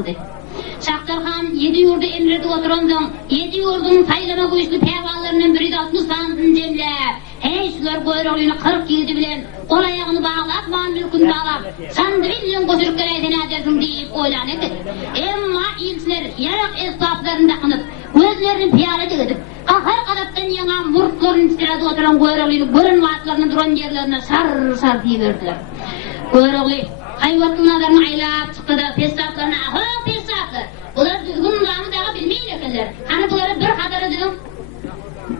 başladı. Şahtarhan 7 yurdu emrede oturandan 7 yurdun saylama güçlü pehvallarının biri de 60 tanısını cemlep. Hey şular koyruğunu 40 yıldı bilen kol ayağını bağlap, mal mülkünü bağlap, sandı milyon koşurup gereydin edersin deyip oylan edip. Emma ilçiler yarak esnaflarını takınıp, gözlerini piyale edip, kahar kanattan yana murtların istirada oturan koyruğunu görün vaatlarını duran yerlerine sar sar diyiverdiler. Koyruğu hayvatın adamı aylap çıktı da pesatlarına ahı pesatlar. Bunlar düzgün namı dağı bilmeyin ekenler. Hani bunları bir kadar dedim.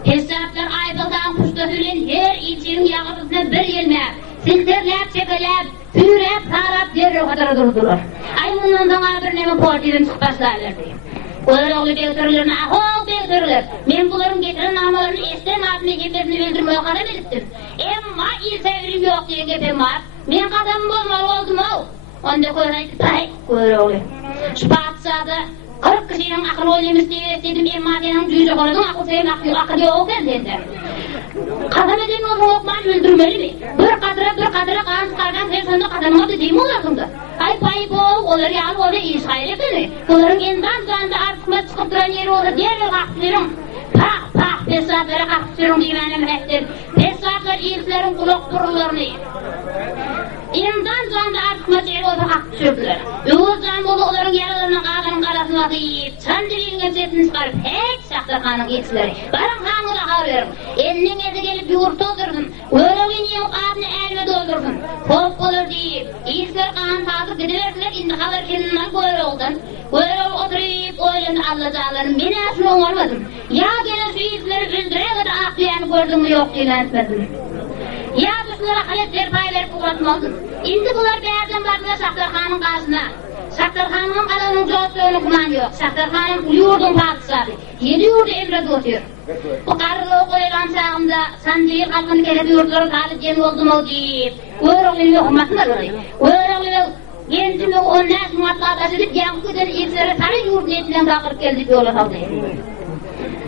Pesatlar aybıldan kuşta hülen her ilçenin yağıtısına bir yelme. Silterlep, çekelep, tüyrep, sarap derre kadar durdular. Ay bundan sonra bir neme portiyedim çıkbaşlarlardı. Koyruğu bektirlerine ahı bektirler. Ben bunların getiren namalarını estem adını geberini öldürmeye kadar belirttim. Emma il sevirim yok diye gebem var. Men kadam bolmalı oldum o. Onda koyaydı tay koyruğu. Şu patsada 40 kişinin akıl oylamış diye dedim emma senin cüce koydun akıl senin akıl yok dedi. Kadam edin olsa okman öldürmeli mi? Bir kadra kan çıkardan sen sonunda kadamına dediğimi olasındı. Ay payı bol olur ya olur iyi sayılır dedi. Onların endan zandı artıkma çıkıp duran yeri olur diğerleri kalktılarım. Pah pesatlara kalktılarım diye benim ettim. Pesatlar ilklerin kulak burunlarını. İmdan zandı artıkma çeyre olsa kalktı sürdüler. Oğuzdan bolu onların yaralarına kağının karasına deyip, sandırıyla sesini çıkarıp, hiç Şahtarhan'ın ilçileri. Barın kanı da kalıyorum. Elinin ezi gelip yurt doldurdun. Öğreğin yiyin adını elme doldurdun. Kop olur deyip, ilçiler kanı sağlık gidiverdiler, indi kalır kendinden böyle oldun. Böyle oturup oylandı Allah'cağların, beni aslında olmadım. Ya gene şu ilçileri öldüreye kadar aklayanı gördün mü yok diye etmedim. Ya bunlara haletler pay verip uğratmaldım. İndi bunlar beyazdan baktılar Şahtarhan'ın karşısına. Şahtarhan'ın kalanın çoğusunu kuman yok. Şahtarhan'ın yurdun padişahı. 7 yurdu emrede oturuyor. Bu karılığı koyulan çağımda sancıyı kalkını keledi yurtları talip yemi oldum o deyip. Öğreğini okumasın da böyle. Öğreğini gencimi o nes muhatla taşıdık yankıdan ilçilere sarı yurdun etinden kalkıp geldik yola kaldı.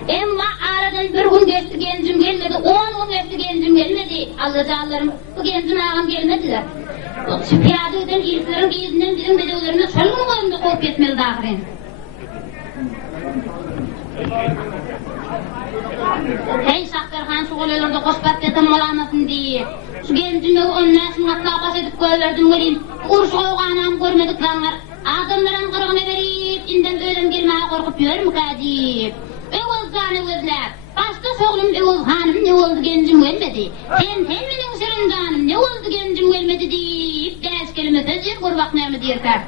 Emma aradan bir gün geçti gencim gelmedi, 10 gün geçti gencim gelmedi. Allah'cağlarım bu gencim ağam gelmediler. Şu piyadeden ilklerin izinden bizim bedevilerine solun koyumda koyup etmeli dağırın. Hey Şahtarhan şu kolyolarda koşpat dedim olamasın diye. Şu gencime onnesini hatta baş edip koyverdim gelin. Urş koyuq anam görmedik lanlar. Adamların kırığına verip inden ölüm gelmeye korkup yer mi kadip? Eğuzdan eğuzlar. Başta soğlum Eğuz hanım ne oldu gencim gelmedi. Sen benim sırrım canım ne oldu gencim gelmedi deyip ders kelimesi zir kurbak neymi diyerler.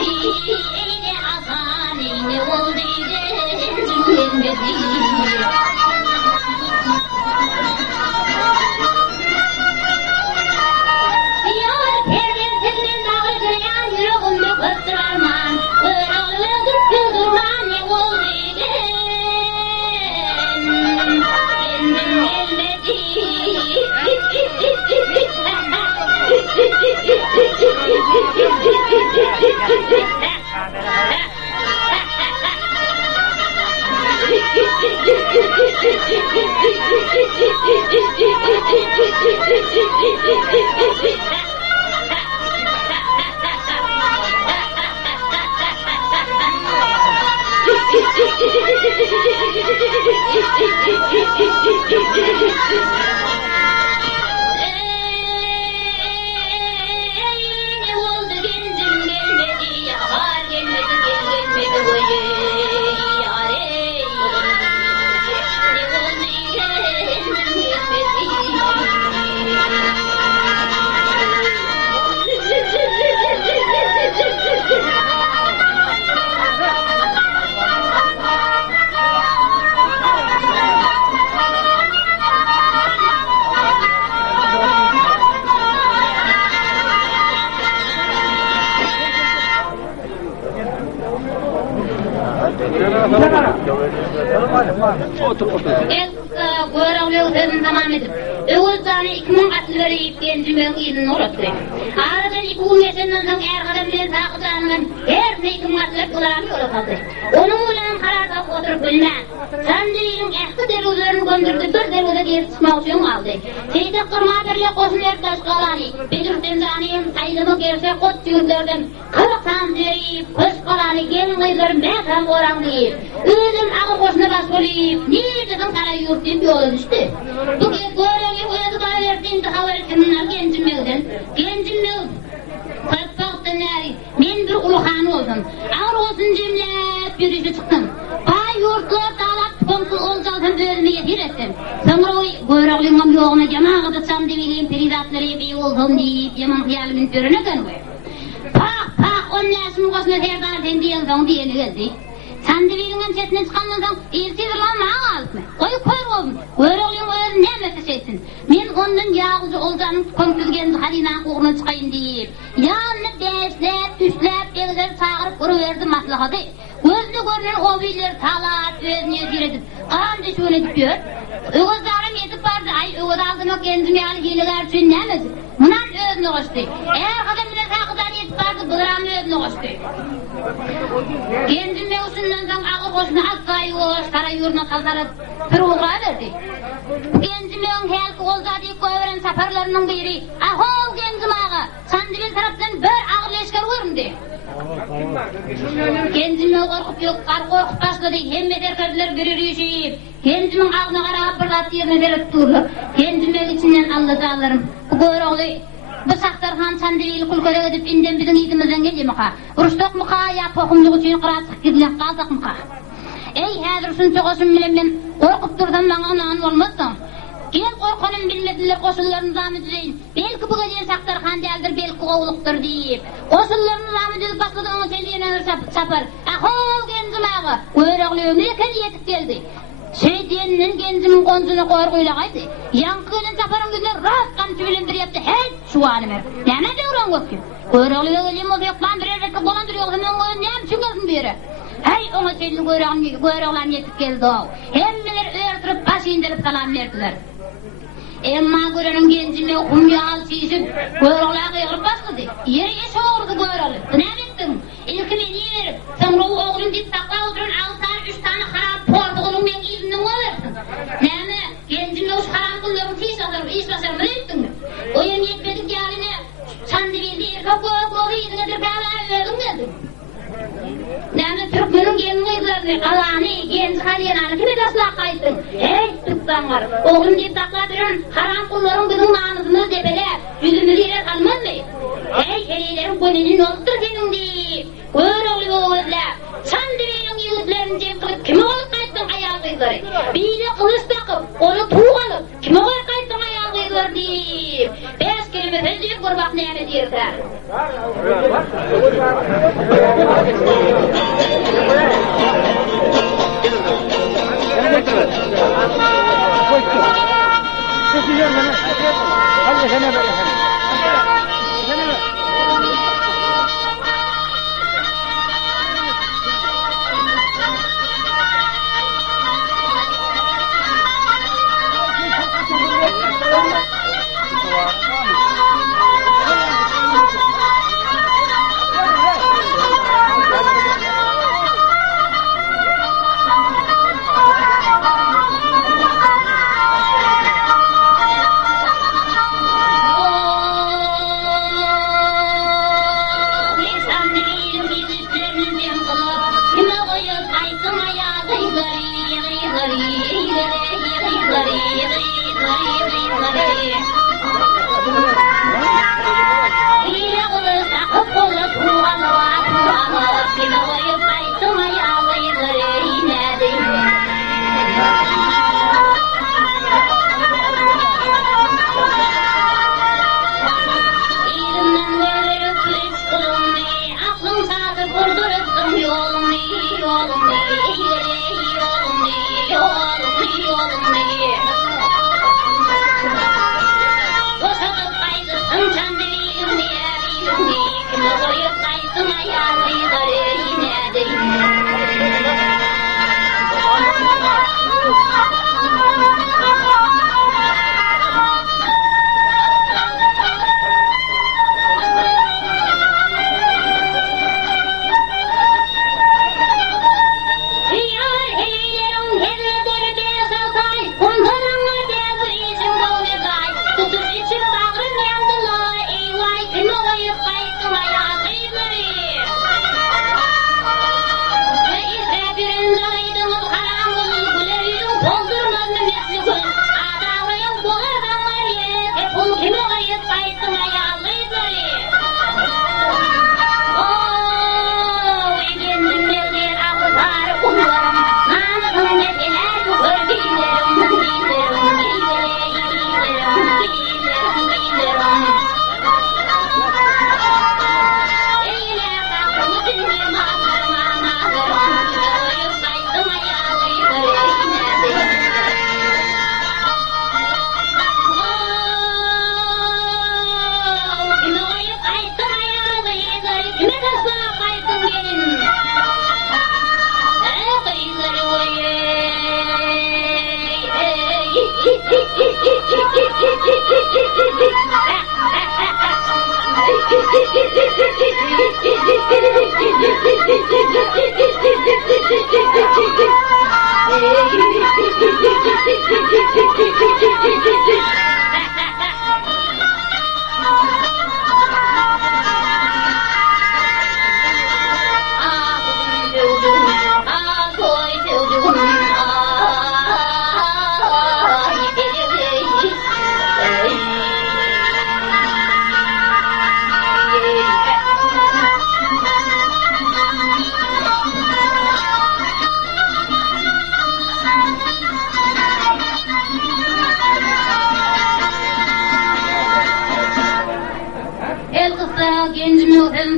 Eyle asan eyle oldu gencim gelmedi. Yar perden senden dağılacağın yüreğimde köptür arman. Öğrağına gürtü durman ne oldu gencim gelmedi. Ne oldu gencim gelmedi, yar gelmedi, gelmedi oye, yar ey. Ne oldu gencim gelmedi. Göreğli sözün tamam edip, Öğüzdağ'ına 2000 atlı verip gencimin iyiliğini uğrattı. Aradan 2 gün geçenden sonra erkadan bilen takıcağının her ne 2000 atlı kulağını yola kaldı. Onun ulan kararda oturup bilmem. Sandvi'nin eski deruzlarını göndürdü, bir deruza geri çıkmağısyon aldı. Seyde kırma birle koşun ertaş kalanı, Bedir'den zaniyim saylımı gerse kot yürlerden, kırık sandvi'yi pış kalanı, gelin kızlarım ben tam oran deyip, özüm ağı koşuna bas olayıp, nereden sana yurt deyip yola düştü. Bu kez göreği uyadı bana verdiğinde hava erkenler gencimmelden, gencimmelden. Kırpaktan nari, men bir uluhanı oldum. Ağır olsun cemlet bir işe çıktım. Pay yurtlar dağlap komşu olcalsam özüme yetir ettim. Sonra o göreğliğim yoğuna cama kıdıtsam develiyim perizatları bir oldum deyip yaman hıyalimin törüne dönüyor. Pak onun yaşımın koşuna serdar sen diyen son diyeni geldi. Sen de birinin çetine çıkandan sonra ilsidir lan mağa alıp mı? Koy oğlum, göreğliğin özü ne mesajetsin? Men ondan yağıcı olcanın komşuzgenci halinden uğruna çıkayım deyip, yanını beslep, üslep, evler çağırıp kuruverdi maslahatı. Gözünü görünen o bilirleri talat, özüne diredip, kanca şöyle diyor. Öğüzdağım yetip vardı, ay öğüz aldımak kendimi yani hileler için nemesi? Bundan özüne koştu. Eğer kadın bile sakıdan yetip vardı, bıdıran özüne koştu. Kendime usundan sonra ağı koşuna akkayı oğuz, karayuruna kalsarat, bir uğra verdi. Genzime'nin helki olca deyip koyveren saparlarının biri, ahol genzim ağı, Sandivil taraftan bir ağı leşker göründü. Genzime korkup yok, korkup başladı, hemmet erkediler birir yüşeyip, genzimin ağına karab birlat yerine verip durdu. Genzime içinden Allah'ım, bu göreğli, bu Saktarhan Sandivil kulkada edip inden bizim iyidimizden geldi muka. Uruştok muka, ya tokumluk için kıratık gidilen kaldık muka. Ey hazır şunca koşun bilen ben korkup durdum bana anan olmazsam. Gel korkanın bilmediler koşullarını zahmet edeyim. Belki bu gece Saktarhan değildir, belki kovuluktur deyip. Koşullarını zahmet edip başladı onu seliyene sapar. Ahol genzim ağı, göreğliğim neken yetip geldi. Diyenin genzimin konzunu korkuyla kaydı. Yankının saparın gözüne rast kamçı bilen bir yaptı. Hey şu anımer. Neme de uğran koptu. Göreğliğe geleyim olsa yok lan bir erkek dolandırıyor. Hemen onun neyem çıkasın bir yere. Hey ona selini göreğlerim yetip geldi o. Hemmeler örtürüp başı indirip salam verdiler. Emma görenin gencimle kumyal şişip göreğleğe yığırıp başladı. Yere geç oğurdu göreğle. Ne ettin? İlki beni verip sonra o oğlum dip takla oturun 6 tane 3 tane harap portuğunun ben izinden o versin. Neme gencimle uç haram kıllarım iş basarım ne ettin mi? O yem yetmedik yaline Sandivil'de erkek oğlu izine bir kahve verdim dedim. Neme Türkmen'in gelin kızlarını Allah'ını genç haliyen kime taslak kayıttın? Hey tuttan var. Oğlum dip takla durun haram kıllarım bizim namusumuz debeler. Yüzümüzü yere kalmaz mı? Hey heylerin gönlünün oluktur senin deyip. Göreğli oğuzlar. Sandivil'in yüzlerini cep kılıp kime olup kayıttın ayağı kızları? Bile kılıç takıp onu tuğ alıp kime olup kayıttın ayağı kızları deyip. 5 kelime sözcük kurba bak nere dirdi.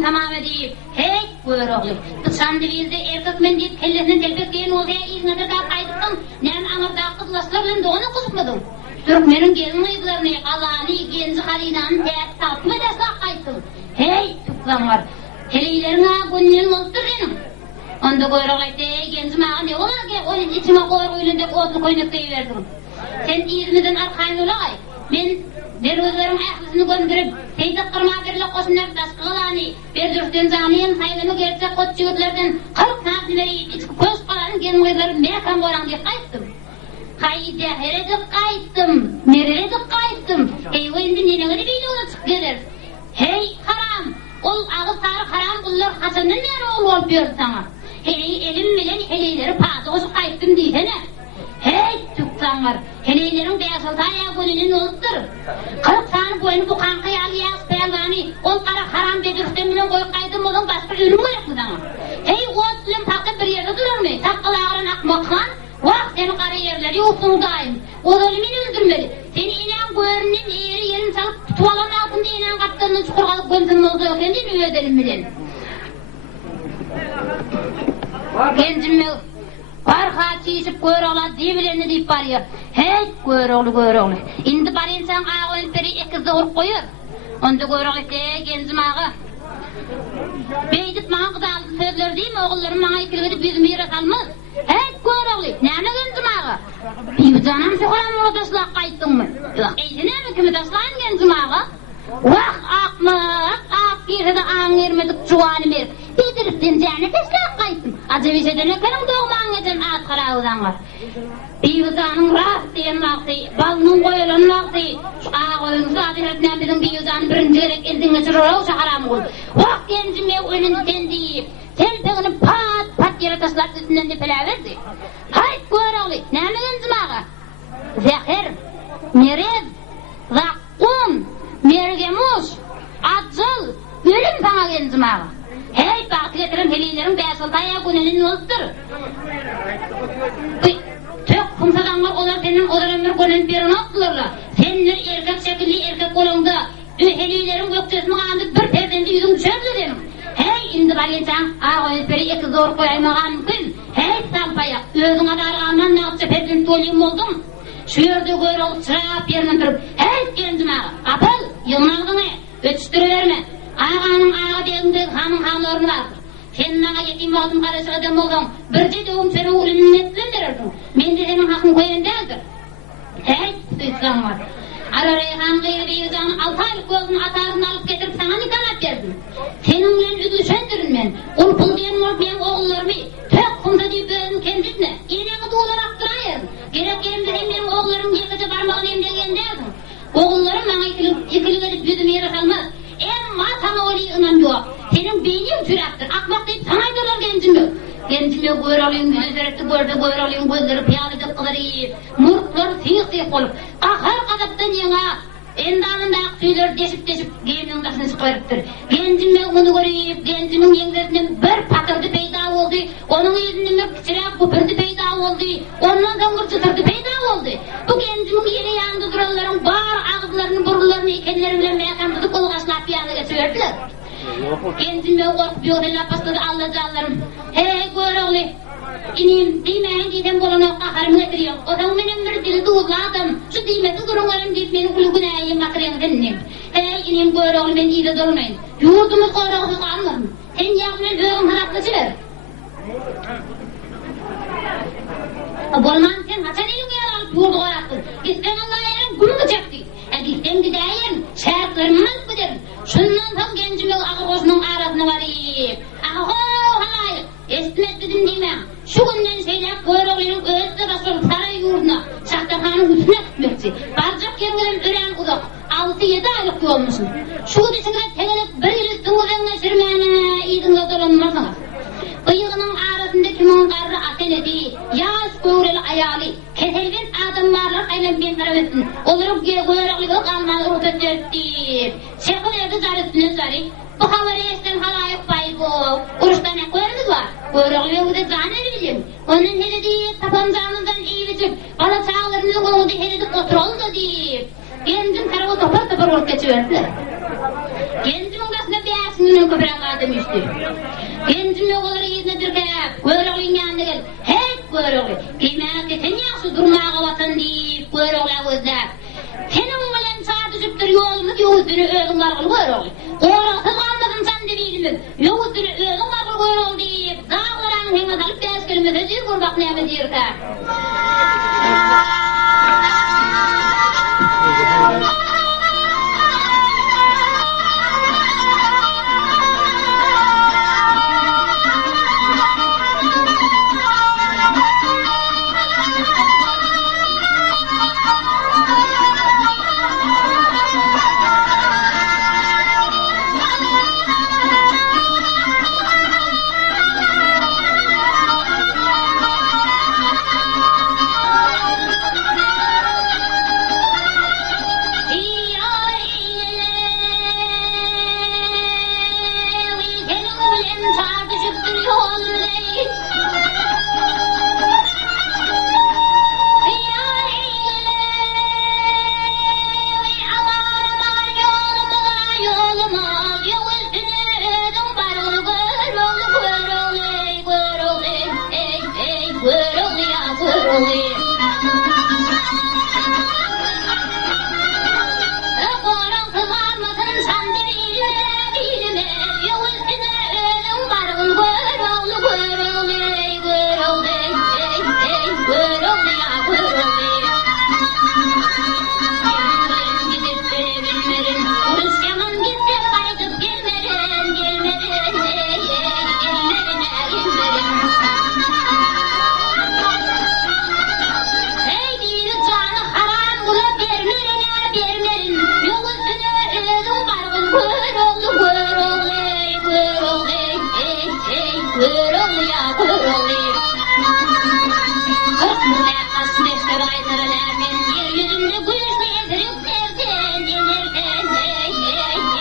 Tamam edeyim. Hey buyur oğlum. Dışan divizde erkek mendil kellesinin telpekleyen olaya iznede da kaydıktım. Nem anırda kızlaşlar bilen doğunu kızıkmadım. Türkmenin gelin uygularını Allah'ını genci halinden teyat tapma desa kaydım. Hey tuklan var. Heleylerine gönlün oldur benim. Onda koyraklaydı genci mağa ne ola ki onun içime koyar oylundaki otlu koynak deyiverdim. Sen İzmir'den arkayın olay. Ben dervizlerin ahlisini göndürüp teyzak kırma birle koşunlar daşkılalanı berdürsten zaniyen saylama gerçek kot çığıtlardan 40 nazileri içki köz kalanın genmeyleri mekan boran diye kayıttım. Kayıda herede kayıttım, nerede kayıttım. Hey o indi neneleri bile ona çık gelir. Hey haram, ol ağız sarı haram bunlar hasanın nere olup diyor sana. Hey elim bilen heleyleri pazı koşu kayıttım diysene. Hey tuksanlar, heleylerin beyazılta ayağı gönlünün oluptur. 40 tane boyunu bu kanka yağız peyalvani, ol kara haram bedirten bilen koyup kaydım olun başka ölüm koyak mı sana? Hey o atılın takip bir yerde durur mu? Takkalağırın akmaklan, vah seni kara yerleri o ölümünü öldürmeli. Seni inen göğrünün eğri yerini salıp tuvalanın altında inen kaptanını benim bilen. Gencime barha çiğişip görüyorlar diyebileni deyip var ya. Hey görüyorlar. Indi bar insan ağa önperi iki zor koyur. Onda görüyorlar ki gencim ağa. Beydip bana kızaldı sözler değil mi? Oğullarım bana ikili edip yüzümü yere salmaz. Hey görüyorlar. Nene gencim ağa? Bir canım sokuram o taşlak kayıttın mı? Yok eysine mi kimi taşlayın gencim ağa? Vah akmak, ak girdi ağın ermedik çuvanı mer. Bidiripten cennet taşlak kayıttın. Acaba işeden ekenin doğman geçen at karavuzan var. Biyuzanın rahat diyen vakti, balının koyulan vakti, şu ağa koyun saatiretinen bizim biyuzanın birinci gerek eldin geçirir olsa haram kul. Vah gencime önünden deyip, telpeğini pat yere taşlar üstünden de pelaverdi. Hayt gör oğlu, ne mi gencim ağa? Zehir, merez, zakkum, mergemuş, acıl, ölüm bana gencim ağa. Hey baktı getirin helilerin beyasaltaya gününün oldur. Tök kumsadan var olar senin olar ömür günün birini atılırlar. Seninler erkek şekilli erkek kolunda helilerin gökçesini kandı bir perdende yüzün düşerdi dedim. Hey indi var insan ağa özberi iki zor koyaymagan mümkün. Hey salpaya özün adarğandan nağıtça perdende tolayım oldum. Şu yerde gör olup çırağıp yerinden durup hey gencim ağa apıl yılmaldın ötüştürüverme. Ağanın ağa degindeki hanlarını vardır. Senin ağa yetim oldun, karısı adam oldun. Birce doğum senin ölümünü etkilendirirdim. Ben de senin hakkın koyan değildir. Hey, sıçran var. Ara reyhan gıyı beyuzanın 6 aylık gözünün atarını alıp getirip sana nikahat verdim. Seninle üzüşendirin ben. Ulpul diyen olup benim oğullarımı tök kumsa deyip benim kendisine. Yeneği doğularak durayın. Gerek yerimde hem benim oğullarım yakaca parmağını emden yenderdim. Oğullarım bana ikili edip yüzümü yere salmaz. Emma sana oraya ınan yok. Senin beynin süraktır. Akmak deyip sana aydılar gencim yok. Gencim yok gör alayım, yüzü sürekli gör alayım, gözleri piyalıcık kılar iyi. Murtları sıyık olup. Ahır kadaptan yana. Endamında tüyler deşip giyiminin başını çıkarıptır. Gencim yok bunu görüp, gencimin yengesinden bir patırdı peyda oldu. Onun yüzünden bir kıçırak kupurdu peyda oldu. Ondan sonra çıtırdı peyda oldu. Bu gencimin yeni yanında duranların bağır ağızlarını, burunlarını, ikenleri bile meyakandıdı kolu kaşlap bir yana geçiverdiler. Gencim yok korkup yolda pasladı Allah'cağlarım. Hey gör oğlu. İneyim değmeyin dedim bolana kaharımı getiriyor. O zaman benim bir dili doğulu adam. Şu değmesi durumlarım deyip beni kulu günahıyım bakırıyım deneyim. Hey ineyim gör oğlu ben iyi de durmayın. Yurdumuz koruğu kalmırım. Sen yağmen öğün haraklıcı ver. Bolman sen haçan elin yer alıp yurdu koraktın. İsten Allah'a yerin bunu mu çekti? İsten gideyin şartlarımız mı derim. Şundan tam gencim yok ağı koşunun arasına varayım. Aho halayık. Esmet dedim demem. Şu günden şeyler Koyroğlu'nun öğretmen Resul saray yurduna Şahtahan'ın üstüne gitmekçi. Barcak yengilen ören uzak. 6-7 aylık olmuşsun. Şu dışına tegelek bir yıl üstünü üzerine sürmeyene iyiydin de dolanmazsınız. Bıyığının arasında kimin karrı atenedi, yaş göğreli ayali, keselgen adamlarlar aynen ben taraf etsin. Olurup Koyroğlu'yu kalmalı ruhsat etti. Şekilerde zar üstüne zarı. Bu havari eşten halayık payı bu. Uruştan eklerimiz var. Koyroğlu'yu da can edelim. Onun hele deyip tapancağınızdan eğilecek. Bana çağlarınızın onu da hele de oturalım da deyip. Gencim tarafı topar olup geçiverdiler. Gençimin başına bir yaşının köpüren adam üstü. Gencim yok oları yezinedir ki, Koyroğlu'nun yanına gel. Hep Koyroğlu, kıymak eten yaşı durmağa vatan deyip Koyroğlu'ya gözler. Senin bilen sağa düşüptür yolumuz, yoğuzunu öğün var kıl Koyroğlu. Koyroğlu kalmadın sen de bilmez. Yoğuzunu öğün var kıl Koyroğlu deyip, dağlarının hengaz alıp beş kelime sözü kurbak neyme deyir ki. görüldü. Koran kızarmasın sandı bilime, yol üstüne ölüm vargın görüldü, görüldü, görüldü, görüldü ya görüldü. Gidip dönebilmerin, Rusya'nın gitse kaydıp gelmerin, gelmerin, gelmerin, gelmerin. Hey dili canı haram kula vermerin, vermerin. Yol üstüne ölüm vargın görüldü, görüldü, görüldü, görüldü ya görüldü. Kırk yakas beşler aytırılar ben yeryüzünde güneşli edirip derden inirden,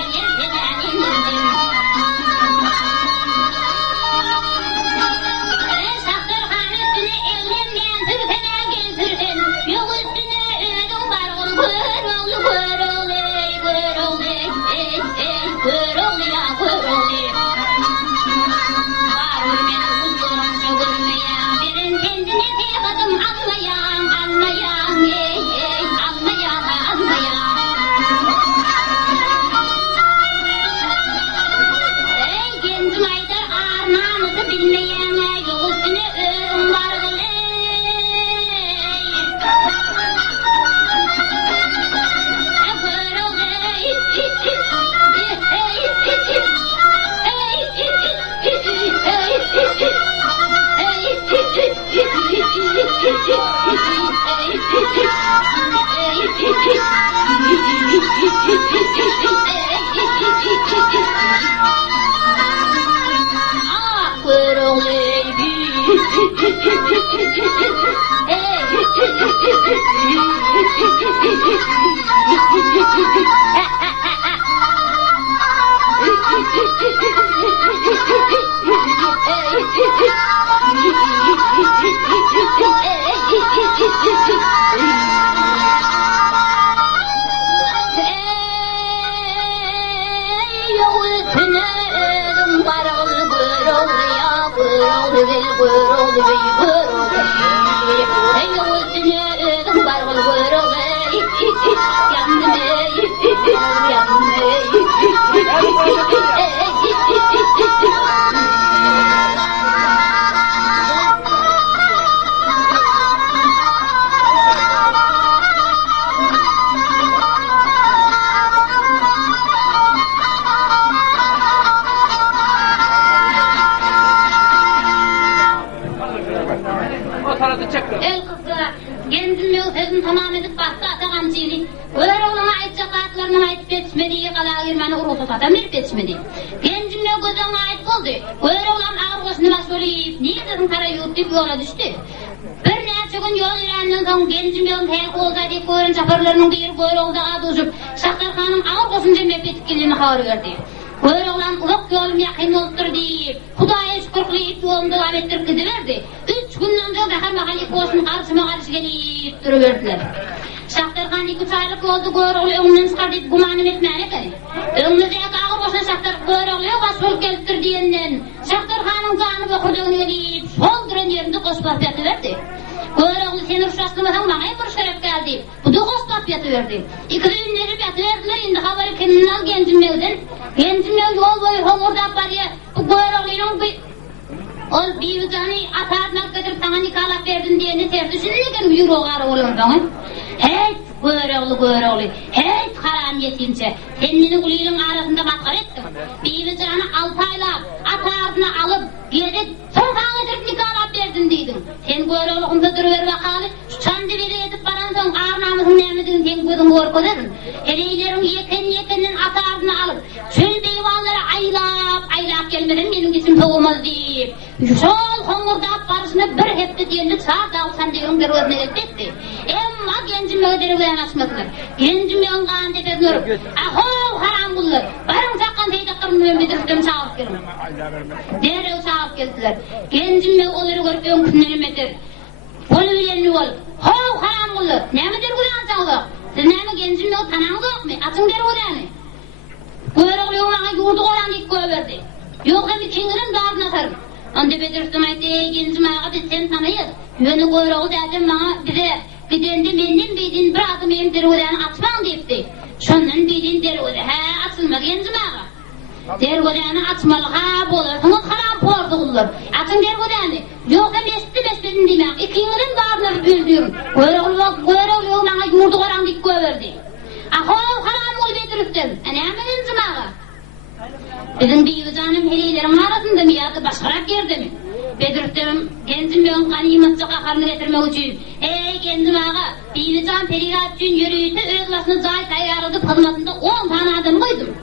inirden, inirden. Şahtırhan üstüne ellemden türfene gezirden, yol üstüne ölüm vargın görüldü, görüldü, görüldü, görüldü ya görüldü. Varır benim huzurumca görmeyen, birin kendine teygadım anlayan, anlayan, anlayan, anlayan. Ey gencim aydar ağır namusu bilmeyen, yol üstüne ölüm vargın El kızı, kendin yol sözünü tamam edip bastı atağam cini. Öyle olana aitçak atlarına ait geçmediği kala girmeni urusu satam verip geçmedi. Kendin yol gözüne ait oldu. Öyle olan ağır koşunu başlayıp, niye dedim kara yurt deyip yola düştü. Bir neçe gün yol yürüyenden son gencim yolun tek oldu deyip koyun çaparlarının bir böyle oldu adı uçup Şahtarhan'ın ağır koşun cemiyet etkiliğini haber verdi. Böyle olan ulak yolum yakın oldur deyip Hudaya şükürleyip yolunu devam ettirip gidiverdi. 3 günden sonra her mahalli koşun karşıma karşı gelip duruverdiler. Şahtarhan 2-3 aylık oldu görüğlü önünden çıkar deyip gumanım etmeyene gari. Önümüzde ağır koşun Şahtar görüğlü basıl geliptir diyenden Şahtarhan'ın canı bokurduğunu gelip sol duran yerinde koşup yatıverdi. Görüğlü sen ırşaslamasan bana bir şeref geldi. Bu da koşup yatıverdi. İkisi ünlerip yatıverdiler indi havari kendini al gencimlerden. Gencimler yol boyu homurda barıya bu görüğlü'nün ol bir tane atarnak getirip sana nikahlap verdin diye ne ter düşünürken yürü o karı olur bana. Hey görüğlü, hey haram yetince kendini uluyla arasında matkar ettim. Bir tane 6 aylap atarına alıp geri son sana getirip nikahlap verdin dedim. Sen görüğlüğünde duruver vakalı çandı biri edip baran son ağır namusun nemedin sen gözün korku dedin. Eleylerin yekenden atarına alıp çöl beyvalları aylap gelmeden benim geçim soğumaz deyip sol homurdap barışını bir hepti diyende çağ dağılsan diyorum bir özne etti. Emma gencim öderi uyanasmadılar. Gencim yongan tepesini örüp ahov haram bulur. Barın sakkan teydaklarını ömbedirdim çağıp gelin. Derev çağıp geldiler. Gencim oları görüp önkünlerim edir. Onu bilenli ol. Hov haram bulur. Nemedir uyansağlık? Siz neme gencim yok tanağınız yok mu? Atın deri uyanı. Görüğlüğün bana yurdu olan dik koyverdi. Yok hem kendinin dağına sarım. Onda Bedir'sin aytdı, gencim ağa biz sen tanıyız. Yönü koyrağı dedim bana bize gidende menden bidin bir adım dergöden atman deyipti. Şondan bidin dergöde, atılma gencim ağa. Dergödeni atmalığa bolarsanız haram pordu olur. Atın dergödeni. Yoksa mesledin demek. İkinirin darına büldürün. Koyrağı bana yurdu koran dik göverdi. Ahol haram ol Bedir'sin. Anamı gencim ağa. Bizim bir canım helilerin arasında mı ya da başkarak yerde mi? Bedir'sim, gencim ben kanimatçı kakarını getirmek için. Gencim ağa, bir can perigat için yürüyütü öz başına zay tayyarıdı pazmasında 10 tane adam koydum.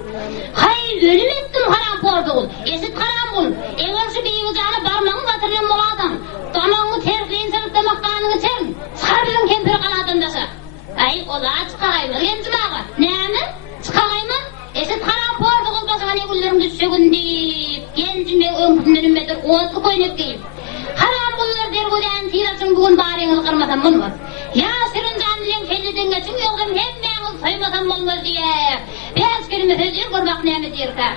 Hayır, ölüm ettim haram porduğul, esit haram ol. Eğer şu bir canı parmağını batırıyorum bu adam. Damağını terkleyin sarıp damaklarını çerin. Çıkar bizim kemperi kanadın dasa. Ay, ola çıkarayım, gencim ağa. Ne mi? Çıkarayım mı? Esit haram porduğul basana ne güllerim düşsegün deyip. Gencim ve ömrümden ümmedir, oğuzlu koyunup deyip. Haram bunlar dergöden tirasın bugün bariyeniz kırmasam bulmaz. Ya senin canlıyın kelliden geçin yoktum hemmeniz soymasam bulmaz diye. Beyaz kelime sözü kurmak neymi dirka.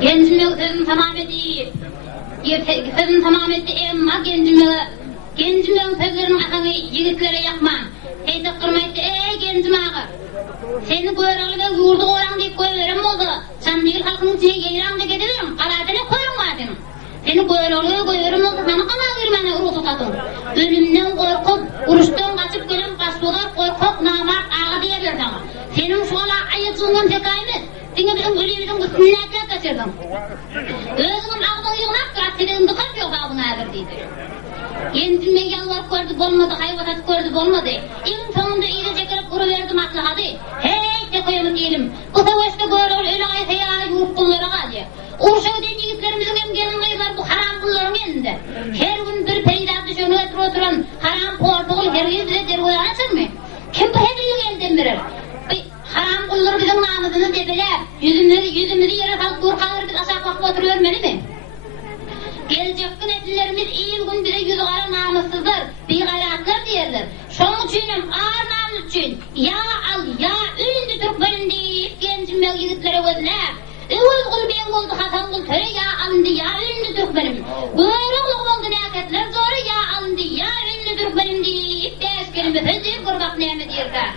Gencime sözüm tamam edeyim. Sözüm tamam etti emma gencime'nin sözlerinin akanı yigitlere yakma. Teyze kırmaydı gencime ağa. Seni koyarlı ve yurdu koyan deyip koyarım oldu. Sen değil halkının içine geliren de gidelim. Kaladene koyarım madem. Seni koyarlı koyarım oldu. Sana kana girmene urusu katın. Ölümden korkup, uruştan kaçıp gelen kaslular korkup namart ağa diyebilir sana. Senin şu ala ayıtsığından tekayımız. Seni bizim gülüyümüzün sünnetler kaçırdın. Özünün ağzını yığınak durat, senin dıkat yok ağzını ağzır deydi. Gencime yalvarıp gördük olmadı, hayvatat gördük olmadı. En sonunda iyice çekilip kuruverdim maslahatı. Hey de koyamı diyelim. Bu savaşta böyle öyle ayete ya yurt kulları kalıyor. Urşağı den yigitlerimizin hem gelin kıyılar bu haram kulların elinde. Her gün bir peydah düşönü oturan haram portuğul her gün bize dergoya açır mı? Kim bu hediyeyi elden verir? Haram kulları bizim namazını debeler. Yüzümüzü yere kalk durkalır biz aşağı kalkıp oturuvermeli mi? Gelecek gün nesillerimiz iyi gün bize yüzü kara namussuzlar, bigalatlar diyerler. Şonun içinim ağır namus için ya al ya ölündü Türkmenin deyip gencim ve yigitlere gözler. Övül kul ben oldu Hasan kul töre ya alındı ya ölündü Türkmenim. Buyrukluk oldu neketler zoru ya alındı ya ölündü Türkmenim deyip de eskerimi hüzür kurbak neyme diyerler.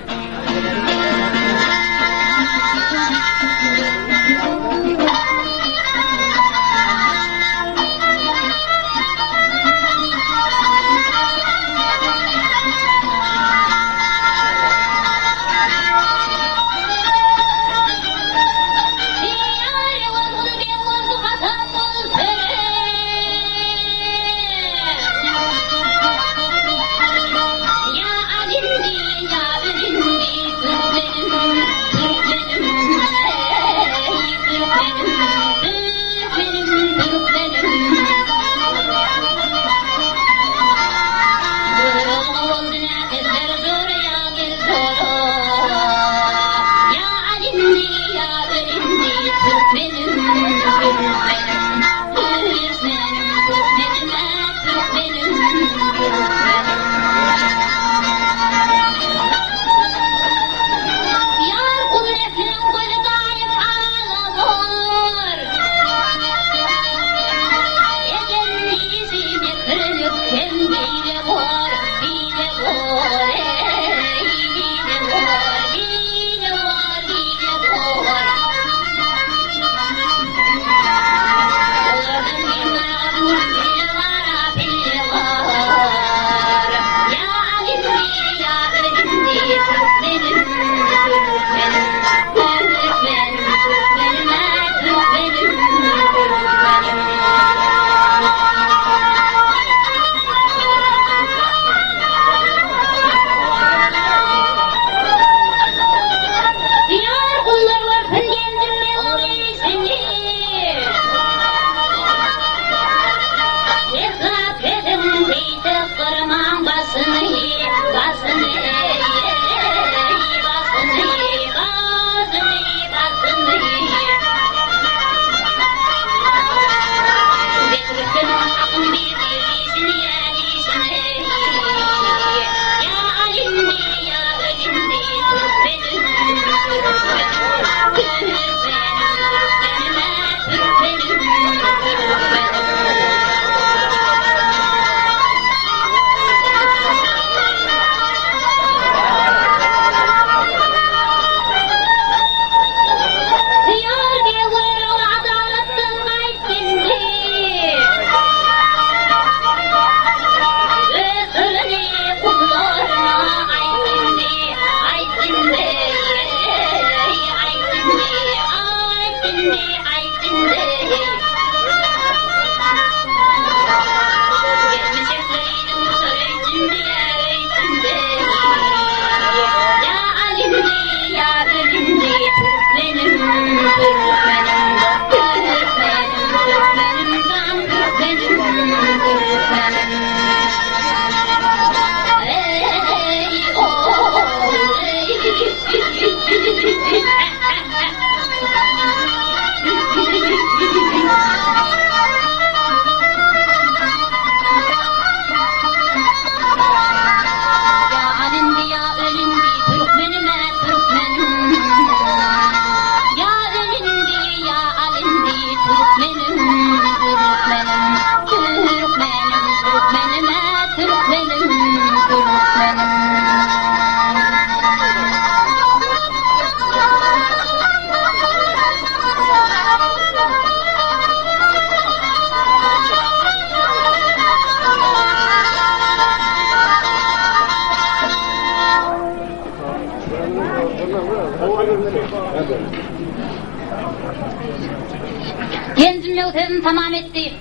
Gencim yolsuzum tamam etti.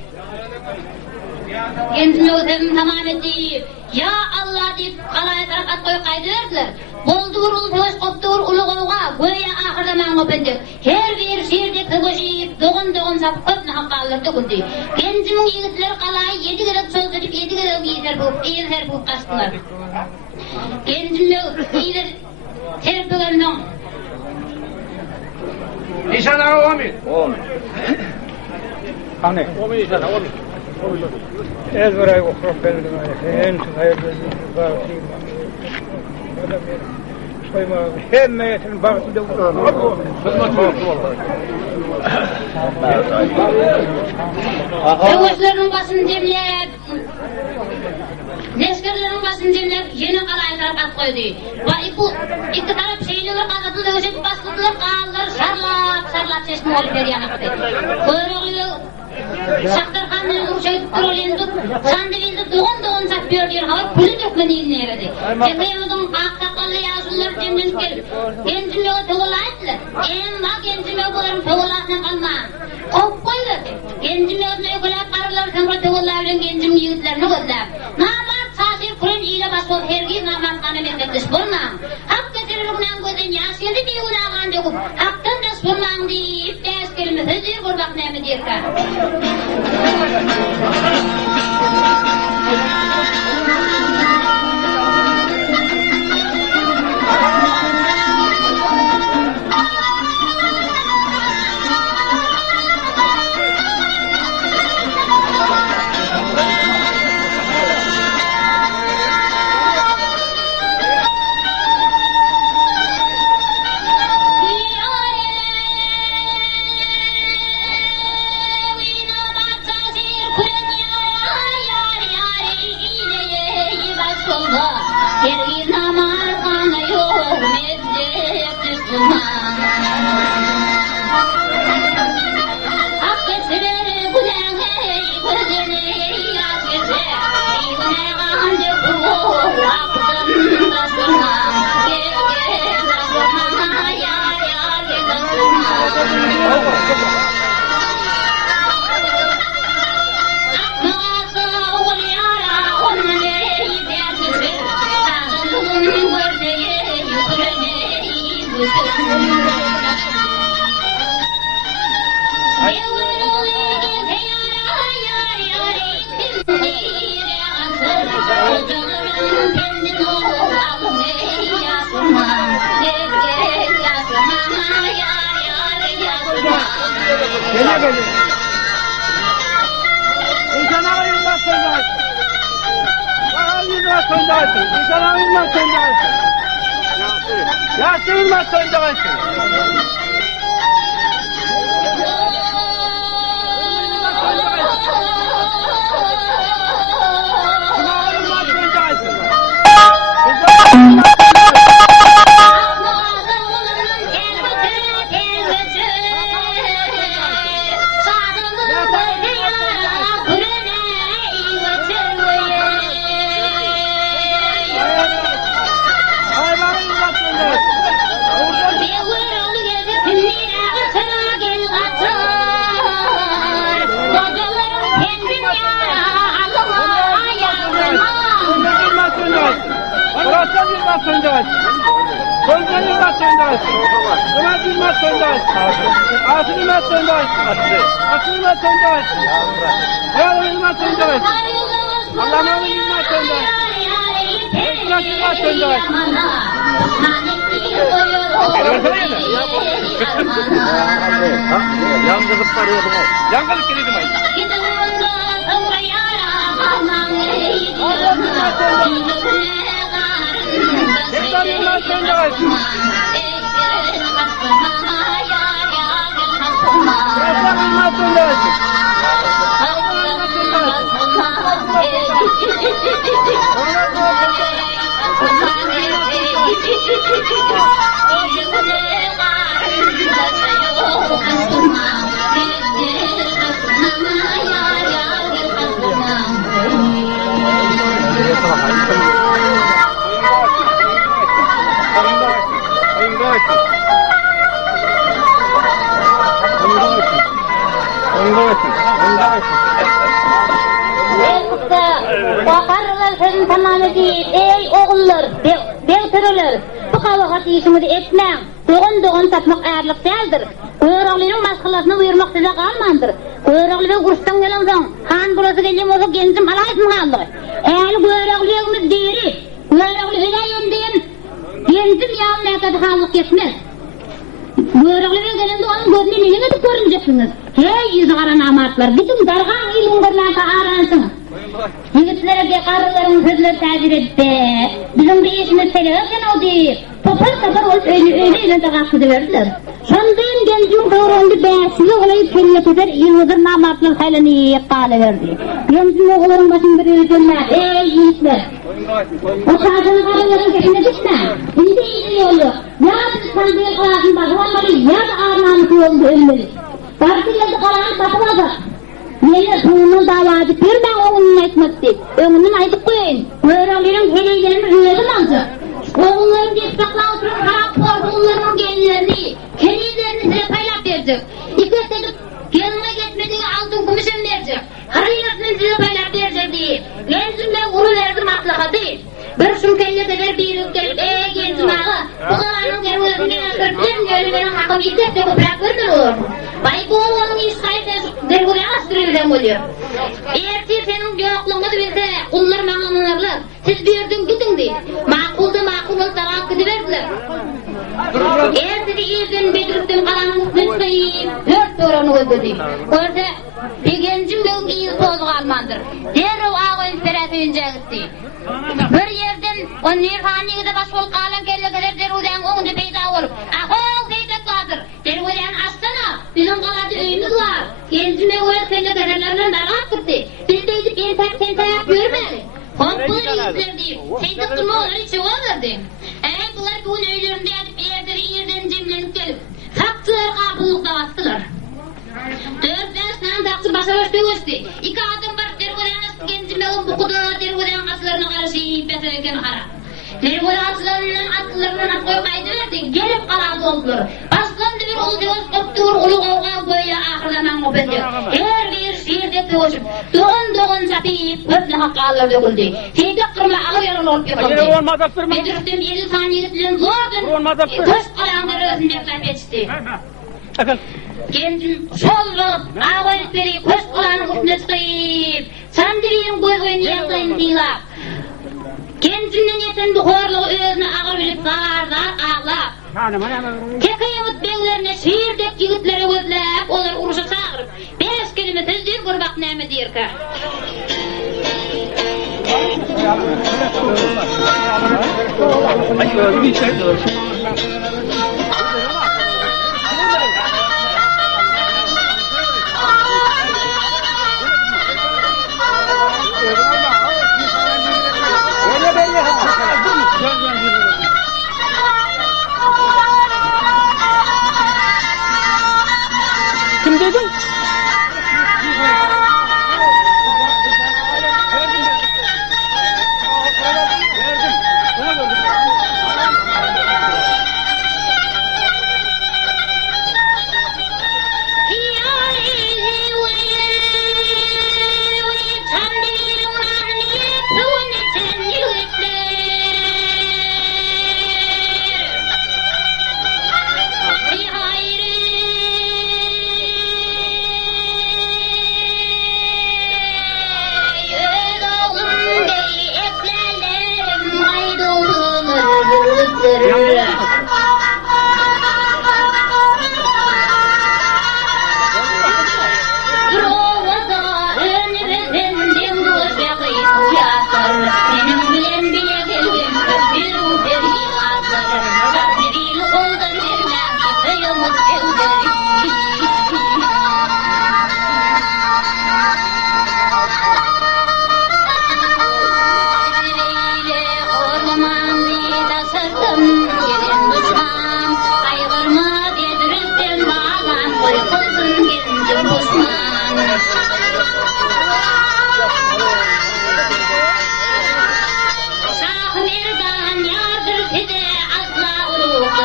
Gencim yolsuzum tamam etti. Ya Allah deyip kalaya tarakat koyu kaydırdılar. Boldu vurul hoş koptur ulu kovuğa. Goya ahırda man kopendek. Her bir şehirde kıvıcıyıp doğun sapıp köpne hakka alır döküldü. Gencimin yigitleri kalayı 7 kere çözdürüp 7 kere iyiler bup kaçtılar. Gencim iyiler terpögenden. İnşallah olmuyor. Olmuyor. Hani? Olmuyor inşallah olmuyor. Ezberay okuruk belirdim. En hayırlı soyma hem meyetin bağısı da Savaşların basın cemleyip, Neskerlerin basın cemleyip yeni kalay tarakat koydu. Bu iki taraf şeyliler kazatı dövüşüp bastılar, kağallar sarlap çeşme olup her yanaktı. Kuyruğu Şahtarxandan urşayıp durulendip, sandı bildi doğun sapıyor diyor, hava pülü dökmeni iline eredi. Cekayımızın aksakallı yazılar cemlenip gelip, gencim yok toğulaydılar. Emma gencim yok olarım toğulasına kalmam. Kop koyverdi. Gencim yokuna ökülep karılar sonra toğulayla gencim yiğitlerini gözlep. Namat sasir kurun iyle basıp hergiz namat kanı mekletmiş bulmam. Hak getiririkten gözden yaş geldi bir ulağan döküp, haktan da sunmam deyip ders kelimesi diyor kurbak nemi diyirken. Yangılıp varıyordum o. Yangılıp geliyordum ay. Hayır. Bakarlar sözün tamam edip, ey oğullar, devtörler, bu kavakat işimizi etmeyin. Doğun satmak ayarlık değildir. Öğrağlının maskalasını buyurmak size kalmandır. Öğrağlıya kurstan gelen son, han burası geleceğim olsa genzim alaysın kaldı. Eğer bu öğrağlıyımız değeri, öğrağlıya yendiğin genzim yağmaya kadar hallık geçmez. Öğrağlıya gelende onun gözüne neyine de görüneceksiniz. Hey yüzü karan amartlar, bütün dargan ilunlarla aransınız. Yigitlere de karıların sözleri tabir etti. Bizim de işimiz seyrederken o değil. Topar olup öyle de kalkıdı verdiler. Sondan gencimin doğrunda beşli olayı keliyat eder, yıldır namatlar haylani yiyip kâle verdi. Gencim oğulların başını bir öğretenler, ey yiğitler. O sağcının karıların peşine düşme. Şimdi iyi yolu. Ya biz sandığı kalasın bakılanları ya da ağırnamışı yolunda ölmeli. Partiyelde kalanı bakılacak. Yine sonunun davacı bir ben oğlunun etmekti. Önünün aydık koyun. Öğrenlerin heleylerini rüyedim alacak. Oğulların destekle oturup harap korkullarının gelinlerini, heleylerini size paylaşıp verecek. İstedik yanına geçmediği altın kumişen verecek. Hariyasını size paylaşıp verecek diye. Genzimle ulu verdim atlaka değil. Bir şun kelle sefer bir yükselip genzim ağı. Bu kalanın gergözünden asırtın gölülerin hakkım izzet de kuprak verdir olur. Bay bu oğlanın iş sayısı dergülen astırıveren oluyor. Eğer siz senin yokluğunu bilse kullar mağlanırlar. Siz bir yerden gidin değil. Makulda makul olsa hakkı verdiler. Eğer sizi yerden bediripten kalanın üstüne çıkayım, 4 doğranı öldürdüm. Orada bir gencim benim iyi soluğu almandır. Derrow ağın ferasıyınca gitti. Bir yerden o nirhaniyede baş ol kalan kelle kadar dervuden oğunda peyda olup ahol deytek vardır. Dervuden astana bizim kaladı öyümüz var. Gencime oya kelle kadarlarından dargap gitti. Biz deydik sen tayak görmeli. Kompul yüzler deyip seydik durma olur içi olurdu. Bunlar bugün öylerinde yatıp yerden cemlenip gelip saksılar kapılıkta bastılar. 4-5 tane taksır başa başta göçtü. 2 adım var dervuden astı gencime o bukudu dervuden aslarına karşı beserken kara. Dervuden atlarından at koyup kaydı verdi. Gelip kaladı oldular. Başlandı bir ulu diyoruz koptuğur ulu kavga böyle ahırlanan o bende. Her bir şehirde tığışıp doğun satayıp öfle hakkı ağlar döküldü. Seydek kırma ağır olup yıkıldı. Bedirttim 50 saniye getiren zordun. Köş kalanları özünde kaybetişti. Gencim sol olup ağlayıp beri köş kalanın üstüne çıkayıp sandırıyım göz oynayasayım diylap. Gencimden yeten bu horluğu özüne ağır bilip ağlar. Kekayımıt beylerine şiirdek yigitlere gözlep, onlar uruşa çağırıp 5 kelime sözdür kurbak neyme diyirka. Kim dedin?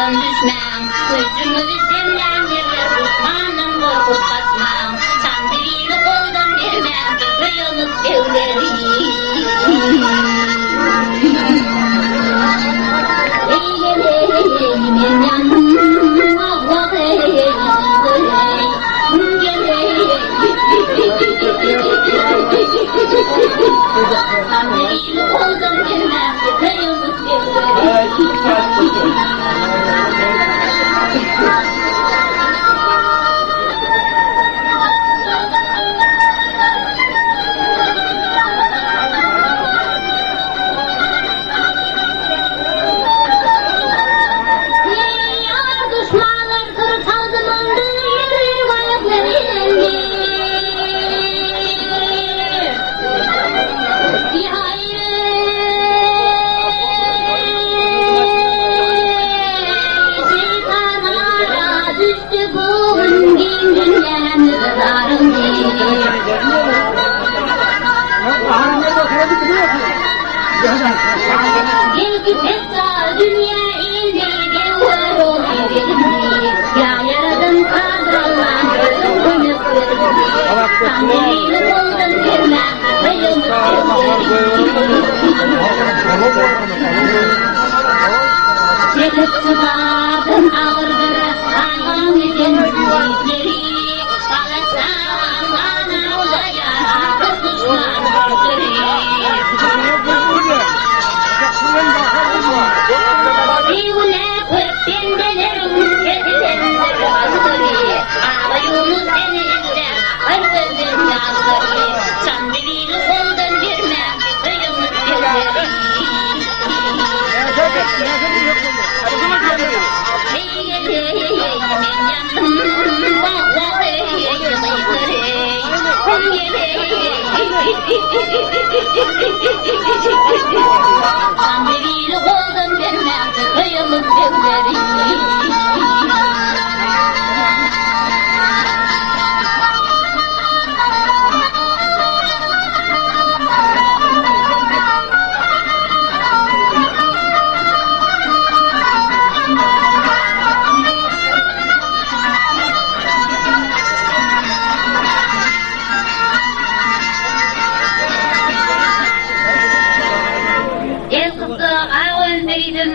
Düşmem, gözümü bizimden yerler tutmanın korkup basmam. Anneliğini koldan vermem, kıyılmış gözleri. Geldi tekrar dünya indi gevher ol ya yaradan kadranlar ümit sandalini koldan verme çekip çıkardın ağır bir ağam edin bizleri kalasam ana olaya kızışlar Yine pöpendelerim kedilendir azgırı Ağlayımız eninde harbiden yazgırı Sandalini koldan verme kıyımız gözleri men yandım vallahi Sandalini koldan verme kıyımız gözleri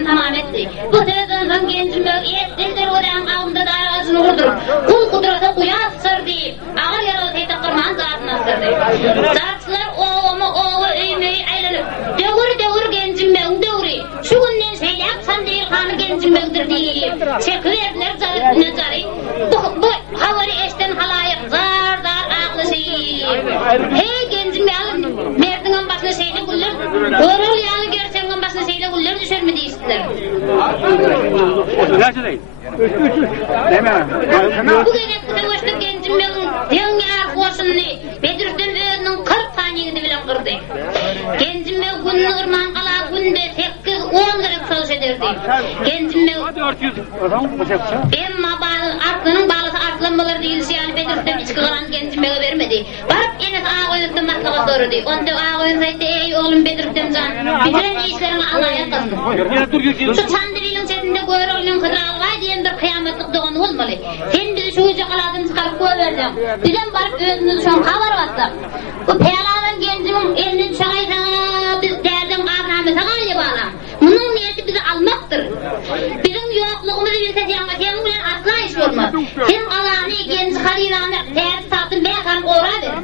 tamam etti. Bu sırada son gencim yok, yettindir uğrayan ağımda da ağzını vurdurup, kul kudrata kuyas sır deyip, ağır yaralı teyze kırmağın zatına sır deyip. Zatçılar oğlu öymeyi aylanıp, devur gencim yok, devri. Şu günden seylaksan değil kanı gencim yoktur deyip, çekiverdiler zarı. Bu havari eşten halayık, zar ağlısı. Hey gencim yok, merdinin başına şeyle güller, doğru yanı gerçeğin başına şeyle güller düşer mi deyiştiler. Kaç değil? Bu gerekli hoşluk gencim benim denge hoşunu Bedir'den öğünün 40 saniyede bile kırdı. Gencim benim günün ırman kala günde 8-10 gerek söz ederdi. Gencim benim benim aklının bağlısı artlanmaları değilse yani Bedir'den içki kalan gencim benim vermedi. Varıp enes ağa oyundan matlaka sordu. Onda ağa oyunsaydı ey oğlum Bedir'den can bitiren işlerini Allah'a kılsın. Şu çandırıyın sesinde koyarolun kıdralgay diyen bir kıyametlik doğan olmalı. Sen bizi şu uca kaladın çıkarıp koyuverdin. Bizden barıp özünüzü şu an kavar bastık. Bu peyaladan gencimin elini düşağıysa biz derdim kavramıza kalya bağlam. Bunun niyeti bizi almaktır. Bizim yokluğumuzu bilse senin bilen asla iş olmaz. Sen Allah'ını genç halilanı derdi satın beykam uğra ver.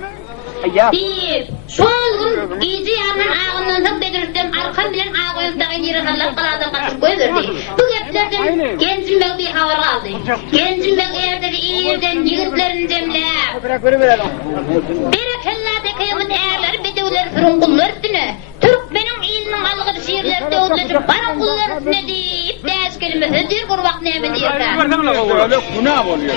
Bir, şu gün giyci yarının ağından tık Bedir'den arkam bilen ağa koyuntağın yeri sallat kaladan kaçıp koyuverdi. Bu geplerden gencim bir havar kaldı. Gencim erdeki iyi yerden yigitlerin cemle. Berekellâde kıyamet eğerleri bedevler fırın kullar üstüne. Türkmenin ilinin alıgıdı şiirler devletleşip bana kullar üstüne deyip ders kelime hödür kurvak neyme diyerler. Günah oluyor.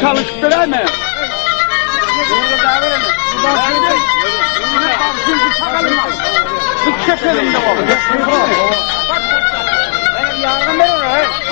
Çalıştırayım mı? Yardım verin.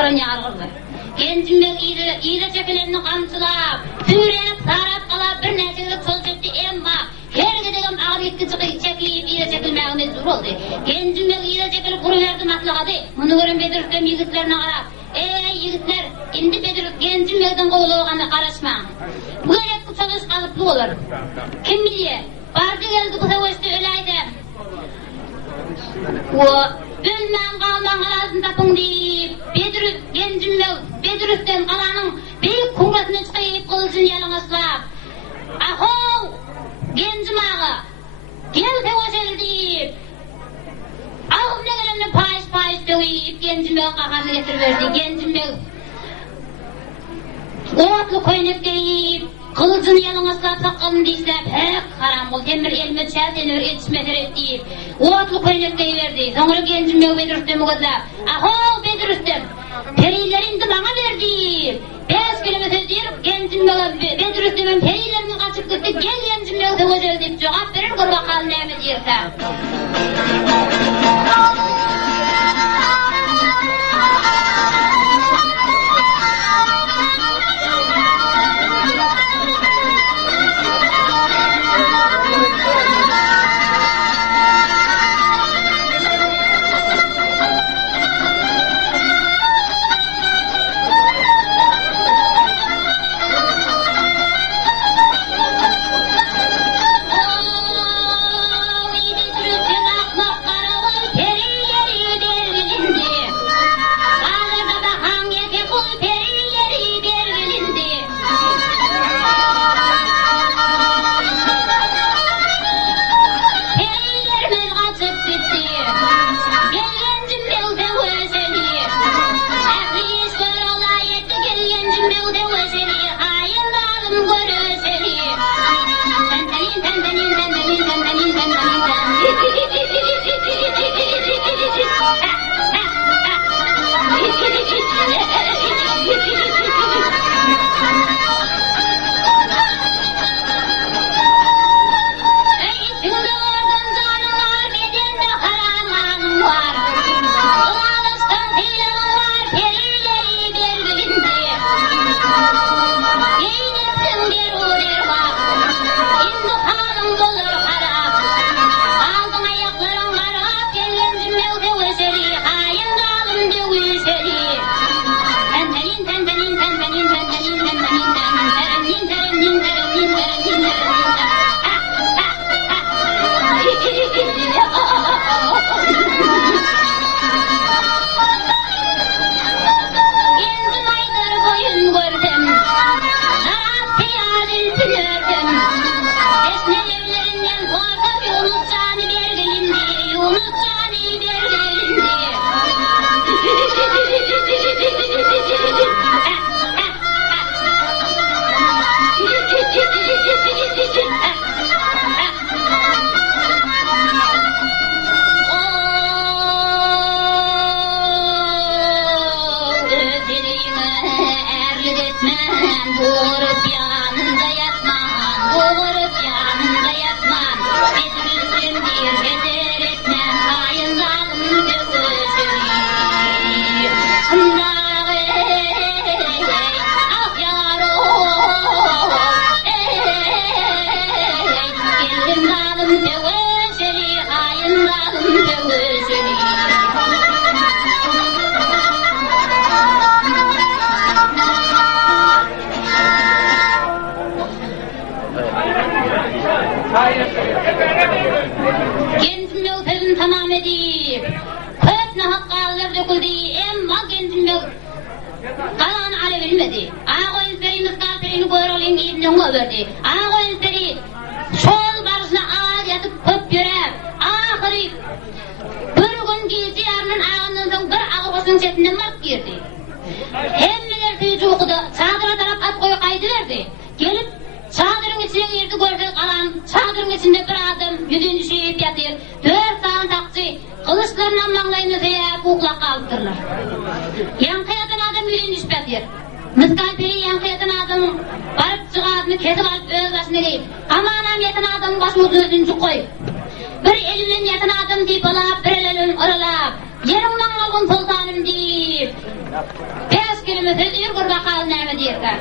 kırın yargıldı. Gencimden iyice çekilenini kamçılap, tüyrenip sarap kalap bir neçelik sol çekti emma. Her gidegim ağır itti çekilip iyice çekilmeye mecbur oldu. Gencimden iyice çekilip kuruverdi matlakadı. Bunu görün Bedirüs'ten yigitlerine karap. Ey yigitler, indi Bedirüs gencimden kovuluğuna karışma. Bu gerek bu çalış kalıplı olur. Kim biliyor? Bardı geldi bu savaşta öyleydi. O ölmem kalman arasını tapın deyip Bedirüs gencimden Bedirüs'ten kalanın büyük kuvvetini çıkayıp kılıcını yalınıslap. Aho! Gencim ağa! Gel savaşalım deyip ağım ne gelenle payış döveyip gencimden kakası getirverdi. Gencimden oğatlı koyunup deyip kılıcını yalınıslap sakalını dişlep hep haram ol demir elime çel denir yetişmedir et deyip oğatlı koyunup deyiverdi. Sonra gencimden Bedirüs'ten uğudlap aho Bedirüs'ten periler indi bana verdi. 5 kilometre deyip gencimden Bedirüs'ten perilerini kaçıp gitti. Gel gencimden savaşalım deyip cevap verir kur bakalım ne mi diyorsa. Kendimden sözünü tamam edip köp nahak ağlar döküldü emma kendimden kalan alevilmedi. Ağa koyun seri miskal serini koyur olayım giyinden verdi. Ağa koyun seri şol barışına ağır yatıp köp yörep ahiri bir gün giysi yarının ağından son bir ağı basın çetinden mark girdi. Hemmeler tüyücü okudu çadıra taraf at koyu kaydı verdi. Gelip çadırın içine girdi gördü kalan çadırın içinde bir adam yüzünü şeyip yatır 4 sağın taksi kılıçlarına manglayını zeyap uklak kaldırırlar. Yankıyatan adam yüzünü düşüp yatır Mıskal peri yankıyatan adam barıp çıkardığını kesip alıp öz başına giyip amanam yatan adamın başını özünü koyup bir elinin yatan adam deyip alap bir elinin oralap yerimden algın sultanım deyip 5 kilometre yer gurba kalnama diyeka.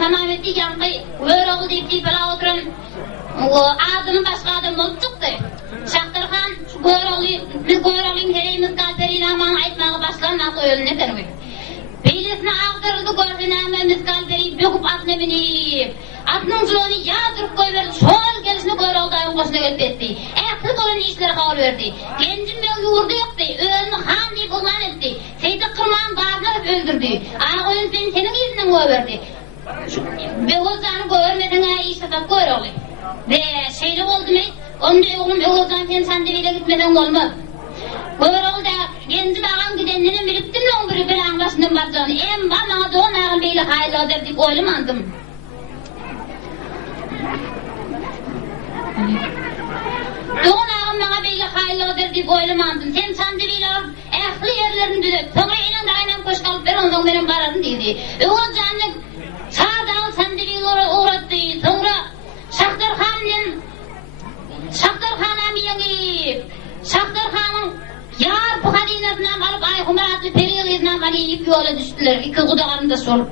Tamam etti yankı, öyle oldu deyip bala oturun. O ağzının başka adam olup çıktı. Şaktırhan, şu Goyroğlu'nun gereğimiz kalperiyle aman aytmağı başlanmak önüne dönüyor. Beylesine ağdırıldı gördün ama miskalperi böküp atına binip. Atının zulonu yağdırıp koyverdi, şol gelişini Goyroğlu'nun başına gelip etti. Ayaklı kolunu işleri kavur verdi. Gencim ben yoğurdu yoktu, ölünü han deyip ulan etti. Seydi kırmağın bağırını öldürdü. Ağa oyun senin yüzünden koyverdi. Beğozanı görmeden işte de Goyroğlu. Ve şeyde oldu mu? Onda oğlum Beğozan sen sandalyeye gitmeden olmaz. Goyroğlu da genci bağın gidenlerini biliptim de on biri belanın başından barcağını. En bana da on ağın beyle hayırlı öder deyip oylamandım. Doğun ağın bana beyle hayırlı öder deyip oylamandım. Sen sandalyeye ehli yerlerini düzelt. Sonra inan da aynen koş kalıp ver ondan benim kararım dedi. Beğozan'la sağda sandalyeye uğrattı. Sonra Şaktırhan'ın yanı, Şaktırhan'ın yar bu kadinasından kalıp Ayhumar adlı periyeliğinden kalıp ip yola düştüler. İki kudalarında sorup.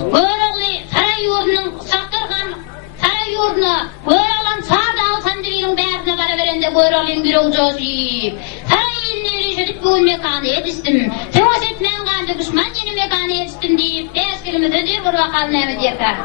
Goyroğlu saray yurdunun Şaktırhan saray yurduna Goyroğlu'nun sağda sandalyinin değerine para verende Goyroğlu'nun bir olacağız yiyip. Saray eline yürüyüşedip bir mekanı yetiştim. Savaş etmeyen kandı düşman yeni mekanı yetiştim deyip 5 kilometre diyor bir bakalım ne mi diyekler.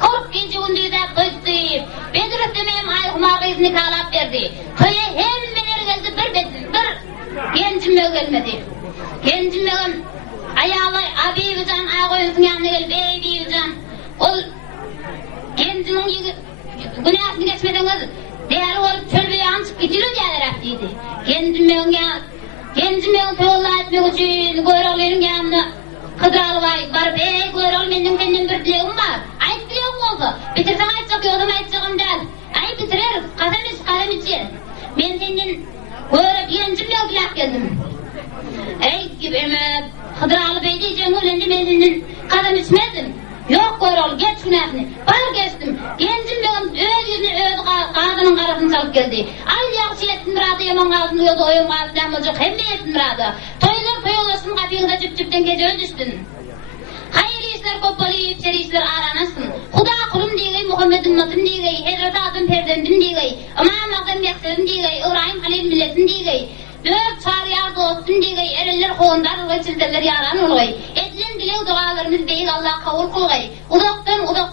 Kork genci gündüzde kızdı. Bedret demeyim ayıkma kız nikahlap verdi. Toya hemmeler geldi bir gencim yok gelmedi. Gencim yok ayağı abi bizden ağoyunsun yanına gel baby bizden. Ol gencimin günahını geçmeden kız değerli olup çölbeye ansıp gidiyor gelerek dedi. Gencim yok toğulla etmek için görevlerin yanına Kıdralı var bey görevli menden kendim bir dileğim var. Ayıp dileğim oldu. Bitirsen ayıtacak yolum ayıtacağım der. Ayıp bitiririz. Kalem içi. Ben senden görevli gencim yok dilek geldim. Ey gibi Kıdralı bey diyeceğim öğlendi ben senden kalem içmezdim. Yok görevli geç günahını. Var geçtim. Gencim yok öz yüzünü öz kadının karasını salıp geldi. Al yakşı etsin biradı yaman kalsın uyudu oyun kalsın olacak. Hem de etsin biradı. Toyulasın kapıyınıza cüpten gece ödüştün. Hayırlı işler koppalayıp şer işler aranasın. Huda kulum diyey, Muhammed ümmetim diyey, Hazreti Adem perdendim diyey, İmam Azam bekserim diyey, İbrahim Halil milletim diyey, dört çağrıyar dostum diyey, ereller hoğundar ve çizdeler yaran olgay. Edilin dileği dualarımız değil Allah kavul kılgay. Udoktan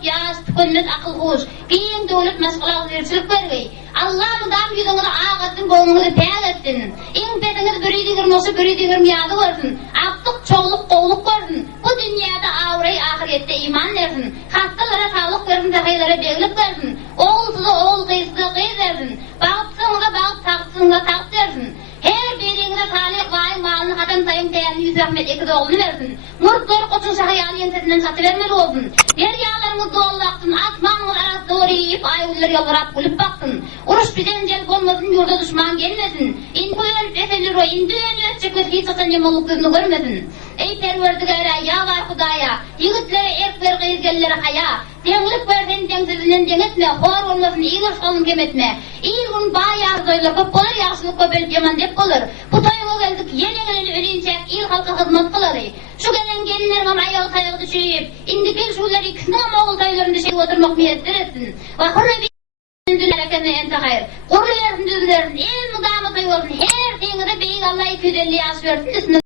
yaz, tükenmez akıl huş. Giyin dövlük meşgulağı zirçilik vergay. Allah mıdam yüzünü ağasın, boğunuzu peyal etsin. İn petiniz bürüydü girmosu bürüydü girmiyadı görsün. Aktık çoğuluk qoğuluk görsün. Bu dünyada avrayı ahirette iman versin. Hastalara sağlık versin, takaylara beglik versin. Oğulsuza oğul kıysıza kıyız versin. Bağıpsınıza bağıp taksınıza taks versin. Her birine salih vay malını kadın sayın teyelini yüz rahmet ekiz oğlunu versin. Murtları koçun şahıyali yensetinden satı vermeli olsun. Deryalarımız doğullaksın, asmanımız arası doğru yiyip ayıvlıları yollarap kulüp baksın. Uruş bizden celp olmasın, yurda düşman gelmesin. İnku ölüp eselir o, indi önü çekmez hiç asan yamalık gözünü görmesin. Ey perverdigara, ya var Hudaya, yiğitlere erkler kıyızgellere haya. Denglik versen dengsizliğinden denetme, hor olmasın, iyilir solun kemetme. İyi gün bağ yarzoyla köp olur, yaxşılık köpelip yaman dep olur. Bu toyuma geldik, yeni geleni ölünçek, il halka hizmet kılari. Şu gelen gelinlerin ama ayağı sayığı düşüyüp, indi gel şuları ikisini ama oğul taylarında şey oturmak miyettir etsin. Ve hırrı bir düzlerken ente hayır. Kuruluyorsun düzlersin, el mudamı sayı olsun, her şeyini de beyin Allah 250 yaş versin.